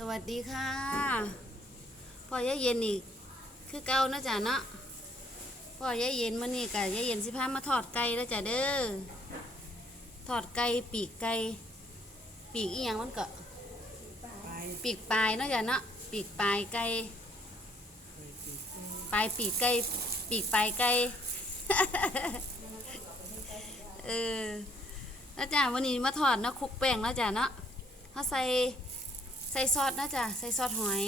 สวัสดีค่ะพ่อยายเย็นอีก คือเก่านะจ๊ะเนาะพ่อยายเย็นมื้อนี้กะยายเย็นสิพามาทอดไก่แล้วจ้ะเด้อทอดไก่ปีกไก่ปีกอีหยังมันก็ปีกปลายเนาะจ้ะเนาะปีกปลายไก่ปลายปีกไก่ปีกปลายไก่เออแล้วจ้ะวันนี้มาทอดเนาะคลุกแป้งแล้วจ้ะเนาะเขาใส่ ส่ซอสนะจ้ะใส่ซอสหอย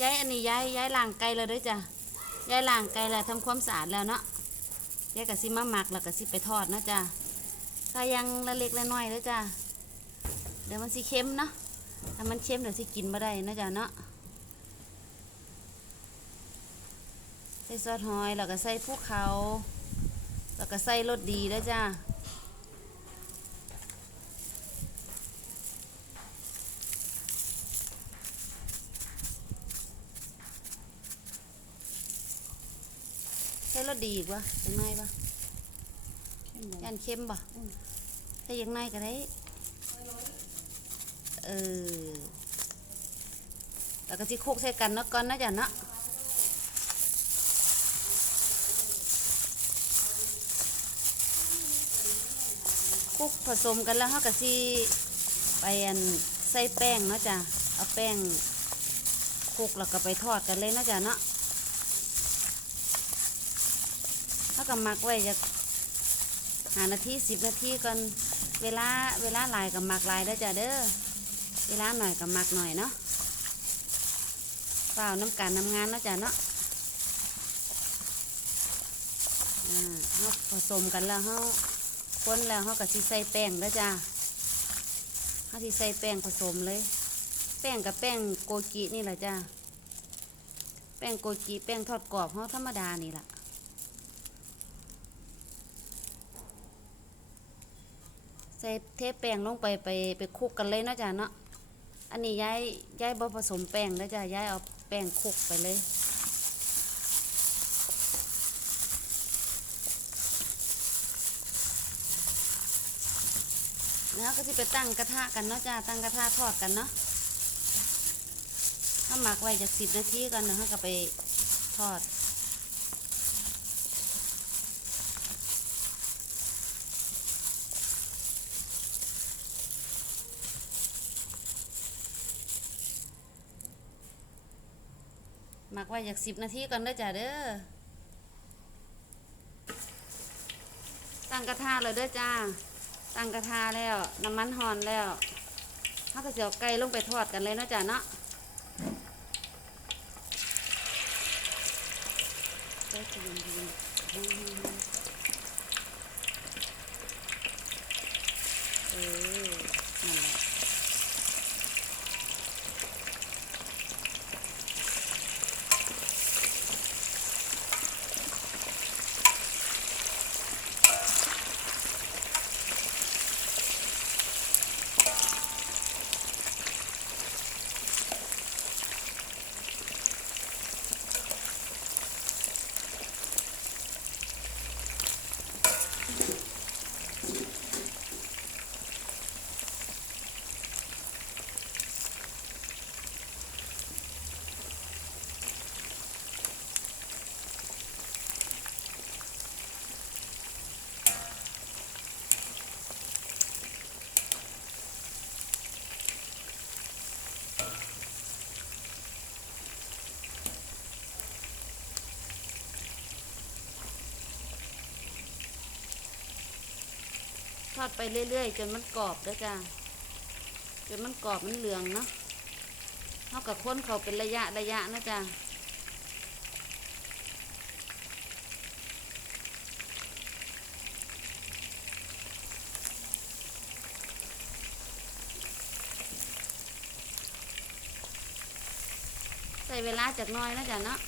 ย้ายอันนี้ย้ายย้ายล้างไก่แล้วด้วยจ้ะย้ายล้างไก่แล้วทำความสะอาดแล้วเนาะย้ายกะซิมาหมักแล้วกะซิไปทอดนะจ้ะใส่ยังละเล็กละน้อยแล้วจ้ะเดี๋ยวมันสิเค็มเนาะถ้ามันเค็มเดี๋ยวสิกินไม่ได้นะจ้ะเนาะใส่ซอสหอยแล้วก็ใส่ภูเขาแล้วก็ใส่รสดีแล้วจ้า ส่รสดีอีกวะยังไงปะยันเค็มปะใส่ยังไงก็ได้เออแล้วก็สิโคลุกใส่กันเนาะก่อนนะจ๊ะเนาะคลุกผสมกันแล้วเขาก็สิไปอันใส่แป้งเนาะจ้ะเอาแป้งคลุกแล้วก็ไปทอดกันเลยเนาะจ้ะเนาะ เขาก็หมักไว้จะหานาทีสิบนาทีก่อนเวลาเวลาลายกับหมักลายได้จ้ะเด้อเวลาหน่อยกับหมักหน่อยเนาะเปล่าน้ำการน้ำงานเนาะจ้ะเนาะอ่าเขาผสมกันแล้วเขาคนแล้วเขาก็สิใส่แป้งแล้วจ้าเขาสิใส่แป้งผสมเลย แป้งกับแป้งโกกินี่แหละจ้าแป้งโกกิแป้งทอดกรอบเขาธรรมดานี่แหละ ใส่เทแป้งลงไปไปไปคลุกกันเลยเนาะจ้าเนาะอันนี้ย้ายย้ายบ่ผสมแป้งแล้วจ้าย้ายเอาแป้งคลุกไปเลยแล้วก็จะไปตั้งกระทะกันเนาะจ้าตั้งกระทะทอดกันเนาะถ้าหมักไว้จากสิบนาทีกันเนาะก็ไปทอด หมักไว้จากสิบนาทีก่อนเด้อจ้าเด้อ ตั้งกระทะเลยเด้อจ้า ตั้งกระทะแล้ว น้ำมันหอนแล้วถ้าก็จะเอาไก่ลงไปทอดกันเลยเนาะจ้ะเนาะไก่จะยินดีเออ อดไปเรื่อยๆ จนมันกรอบด้อจ้าจนมันกรอบมันเหลืองเนาะเท่ากับค้นเขาเป็นระยะระยะนะจ้าใส่เวลาจากน้อยนะจ๊ะเนาะ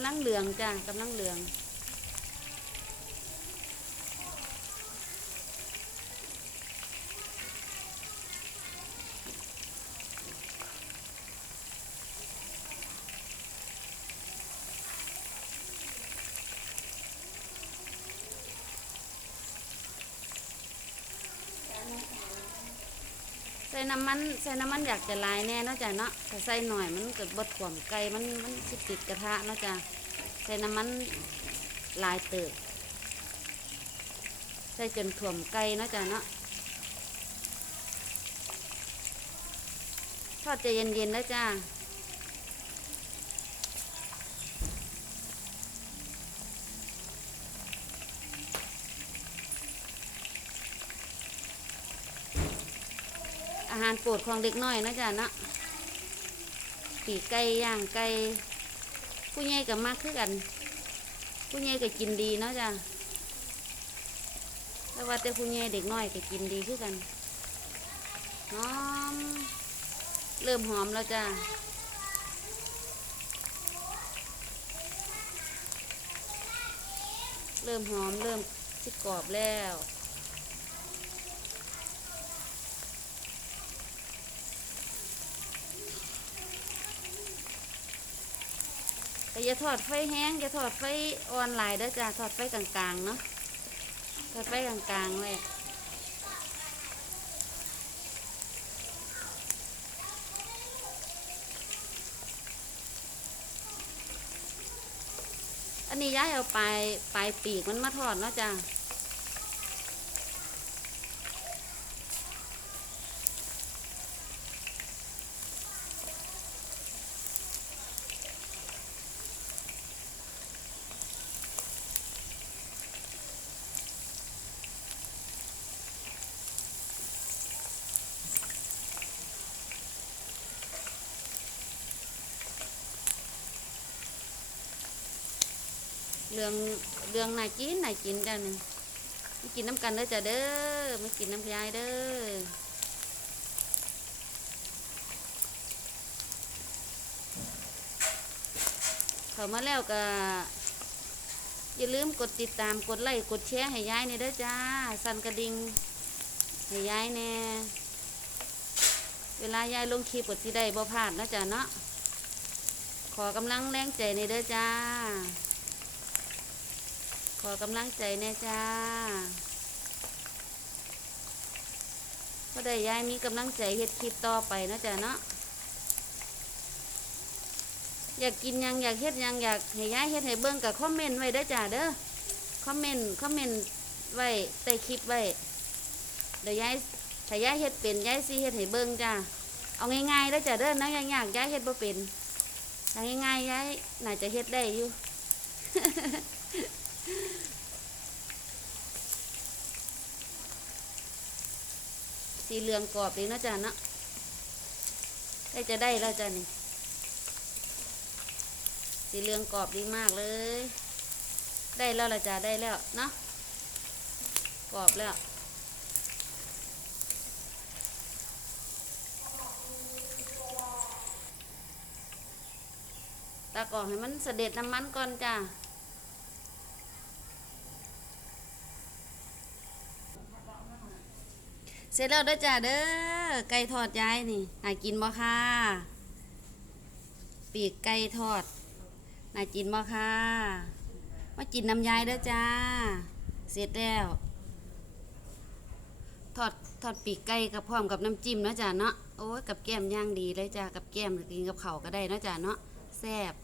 ำลังเหลืองจ้ะกำลังเหลือง ส่น้ำมันใส่น้ำมันอยากจะลายแน่เนาะจ้ะเนาะถ้าใส่หน่อยมันเกิดบดถ่วมไก่มันมันสิติดกระทะเนาะจ้ะใส่น้ำมันลายเติบใส่จนถ่วมไก่เนาะจ้ะเนาะทอดใจเย็นๆแล้วจ้า อาหารโปรดของเด็กน้อยนะจ้ะเนาะปีไก่ย่างไก่ผู้ใหญ่กับมากคือกัน ผู้ใหญ่ก็กินดีเนาะจ้ะแต่ว่าแต่ผู้ใหญ่เด็กน้อยก็กินดีคือกันหอม เริ่มหอมแล้วจ้ะเริ่มหอมเริ่มสิกรอบแล้ว แต่อย่าถอดไฟแห้งอย่าถอดไฟออนไลน์ด้อจ้ะถอดไฟกลางๆเนาะถอดไฟกลางๆเลยอันนี้ย้ายเอาปลายปลายปีกมันมาถอดเนาะจ้ะ เรื่องเรื่องนายกินนายกินจ้ะนี่มากินน้ำกันเด้อจ้ะเด้อมากินน้ำยายเด้อเข้ามาแล้วก็อย่าลืมกดติดตามกดไลค์กดแชร์ให้ยายเนี่ยเด้อจ้า สั่นกระดิ่งให้ยายแน่เวลายายลงคลิปกดที่ได้บ่พลาดนะจ้าเนาะขอกำลังแรงใจในเด้อจ้า ขอกำลังใจแน่จ้าก็ได้ยายมีกำลังใจเฮ็ดคลิปต่อไปนะจ้าเนาะอยากกินยังอยากเฮ็ดยังอยากให้ยายเฮ็ดให้เบิ่งกับคอมเมนต์ไว้เด้จ้าเด้อคอมเมนต์คอมเมนต์ไว้ใต้คลิปไว้เดี๋ยวยายถ้ายายเฮ็ดเป็นยายสิเฮ็ดให้เบิ่งจ้าเอาง่ายๆเด้จ้าเด้อนะยากยากๆยายเฮ็ดบ่เป็นถ้าง่ายๆยายน่าจะเฮ็ดได้อยู่ สีเหลืองกรอบดีเนะจ้าเนาะใกล้จะได้แล้วจ้านี่ สีเหลืองกรอบดีมากเลย ได้แล้วละจ้าได้แล้วเนาะกรอบแล้วตากรอกให้มันเสด็จน้ำมันก่อนจ้า เสร็จแล้วเด้อจ้าเด้อไก่ทอดยายนี่น่ากินบ่ค่ะปีกไก่ทอดน่ากินบ่ค่ะมากินน้ำยายเด้อจ้า เสร็จแล้วทอดทอดปีกไก่กับพร้อมกับน้ำจิ้มเนาะจ้าเนาะโอ้ยกับแก้มย่างดีเลยจ้ากับแก้มหรือกินกับเข้าก็ได้เนาะจ้าเนาะแซ่บ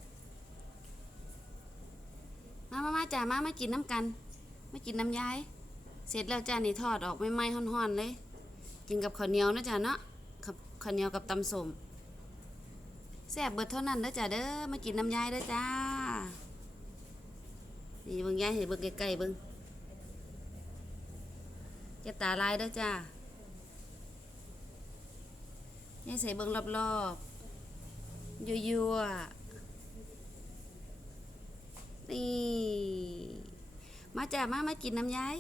มามามาจ้ามามากินน้ำกันมากินน้ำยายเสร็จแล้วจ้านี่ทอดออกไม่ไหม้ห่อนๆเลย กินกับข้าวเหนียวนะจ้าเนาะข้าวเหนียวกับตำส้มแซ่บเบิดเท่านั้นเด้อจ้าเด้อมากินน้ำยายเด้อจ้านี่เบิ่งยายเห็นเบิ่งไกลๆเบิ่งจะตาลายเด้อจ้ายายใส่เบิ่งรอบๆยั่วๆนี่มาจ้ามามากินน้ำยาย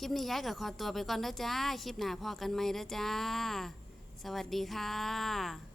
คลิปนี้ย้ายกับขอตัวไปก่อนเด้อจ้า คลิปหน้าพอกันไหมเด้อจ้า สวัสดีค่ะ